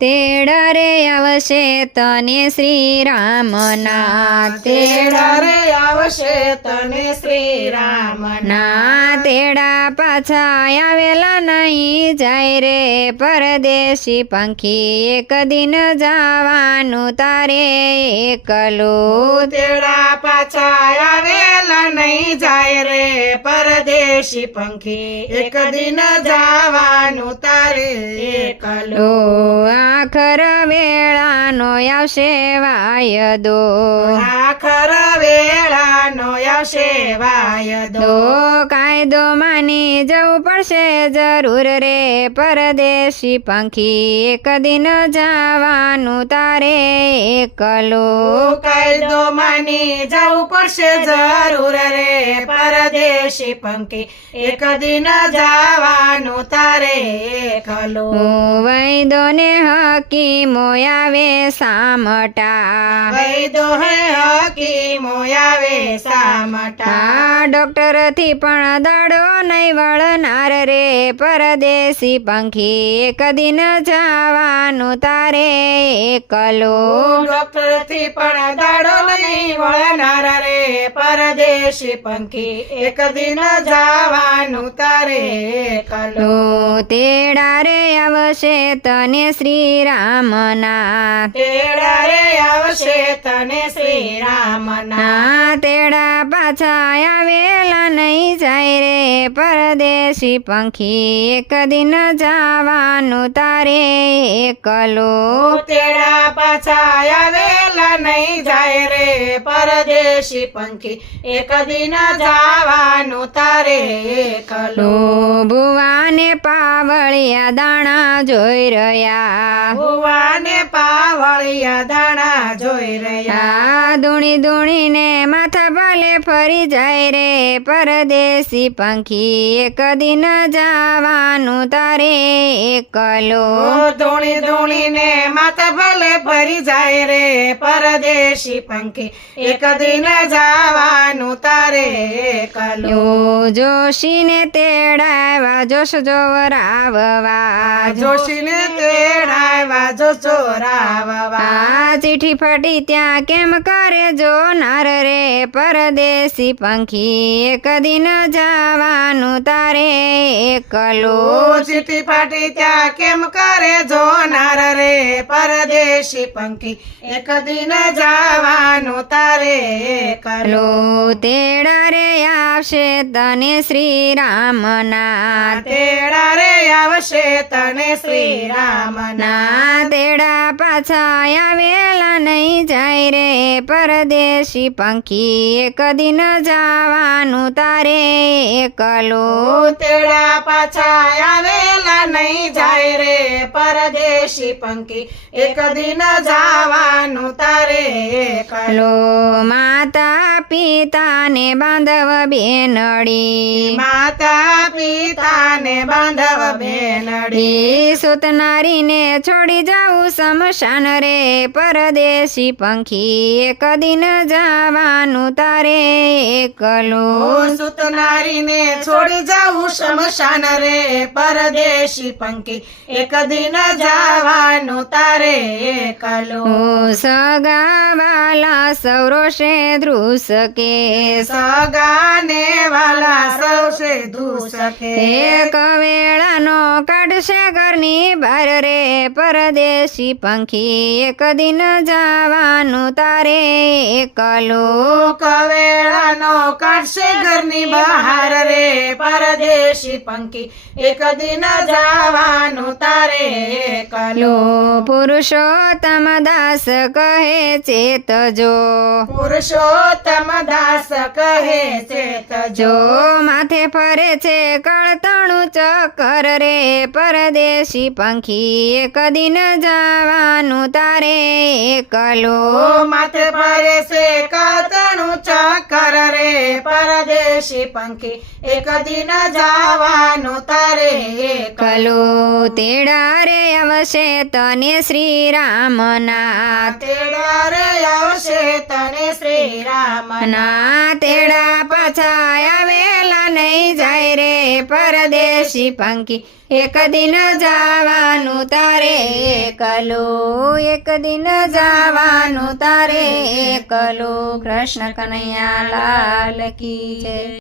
તેડા રે આવશે તને શ્રી રામના તેડા રે આવશે તને શ્રી રામ ના તેડા પાછા આવેલા નહીં જાય રે પરદેશી પંખી એક દિન જવાનું તારે એકલું. તેડા પાછા આવેલા નહીં જાય રે પરદેશી પંખી એક દિન જવાનું તારે એકલું. આખર વેળાનો આવશે વાયદો આખર વેળાનો આવશે વાયદો કાયદો માની જવું પડશે જરૂર રે પરદેશી પંખી એક દિન જવાનું તારે એકલો. કાયદો માની જવું પડશે જરૂર રે પરદેશી પંખી એક દિન જવાનું તારે એકલો. વૈદો ને હકીમો આવે સામટા વૈદોહે હકીમો આવે સામટા ડોક્ટરથી પણ દાડો નહીં વળનાર રે પરદેશી પંખી એક દિન જવાનું તારે એકલો ડોક્ટરથી પણ દાડો નહીં વળનાર પરદેશી પંખી એક દિન જવાનું તારે કલો. તેડા રે આવશે તને શ્રી રામના તેડા રે આવશે તને શ્રી રામના ના તેડા પાછા આવેલા નહીં જાય રે. પરદેશી પંખી એક દિન જવાનું તારે એકલો તેડા પાછા આવેલા નહીં જાય રે. પરદેશી પંખી એક દિન જવાનું તારે એકલો. ભુવાને પાવળિયા દાણા જોઈ રહ્યા. ભુવાને પાવળિયા દાણા જોઈ રહ્યા. ધૂણી ધૂણીને માથા ભલે ફરી જાય રે પરદેશી પંખી એક દિન જવાનું તારે એકલો. ધૂણી ધૂણીને માથા ભલે ફરી જાય રે પરદેશી પંખી. એક દિન જવાનું તારે કલો. જોશીને તેડાવા જોશ જોવરાવવા. જોશીને તેડાવા જોશ જોરાવવા ચીઠી ફટી ત્યાં કેમ કરે જોનાર રે પરદેશી પંખી? એક દિન જવાનું તારે એકલો ચીઠી ફાટી ત્યાં કેમ કરે જોનાર રે પરદેશી પંખી? એક દિન જવાનું તારે એકલો લો તેડા રે આવશે તને શ્રી રામના તેડા રે આવશે તને શ્રી રામના ના તેડા પાછા આવેલા નહીં જાય રે. પરદેશી પંખી એક દિન જવાનું તારે એકલો. તેડા પાછા આવેલા નહીં જાય રે. પરદેશી પંખી એક દિન જવાનું તારે એકલો. માતા પિતાને બાંધવ બેનડી. માતા પિતાને બાંધવ બેનડી. સુતનારીને છોડી જાઉં સમશાન રે પરદેશી પંખી એક દિન જવાનું તારે એકલું. સુતનારીને છોડી જાઉં શમશાન રે પરદેશી પંખી એક દિન જવાનું તારે એકલું. ઓ સગા વાલા સૌરોષે ધ્રુસ કે સગાને વાલા સૌસે દૂસકે એક વેળાનો કાઢશે ઘરની બાર રે પરદેશી પંખી એક દિન જવાનું તારે એકલો. કવેળાનો કાઢશે ઘરની બહાર પરદેશી પંખી એક દિન જવાનું તારે કલો પુરુષોત્તમ દાસ કહે ચેતજો. પુરુષોત્તમ દાસ કહે છે તજો માથે ફરે છે કળતણું ચક્કર રે પરદેશી પંખી એક દિન જવાનું તારે એકલો. માથે ફરે છે કળતણું ચક્કર રે પરદેશી પંખી એક દિન જવાનું તારે કલો તેડા રે આવશે તને શ્રી રામના તેડા રે આવશે તને શ્રી રામ ના તેડા પાછા આવેલા નહીં જાય રે પરદેશી પંખી. એક દિન જવાનું તારે એકલું એક દિન જવાનું તારે એકલું કૃષ્ણ કનૈયા લાલ કી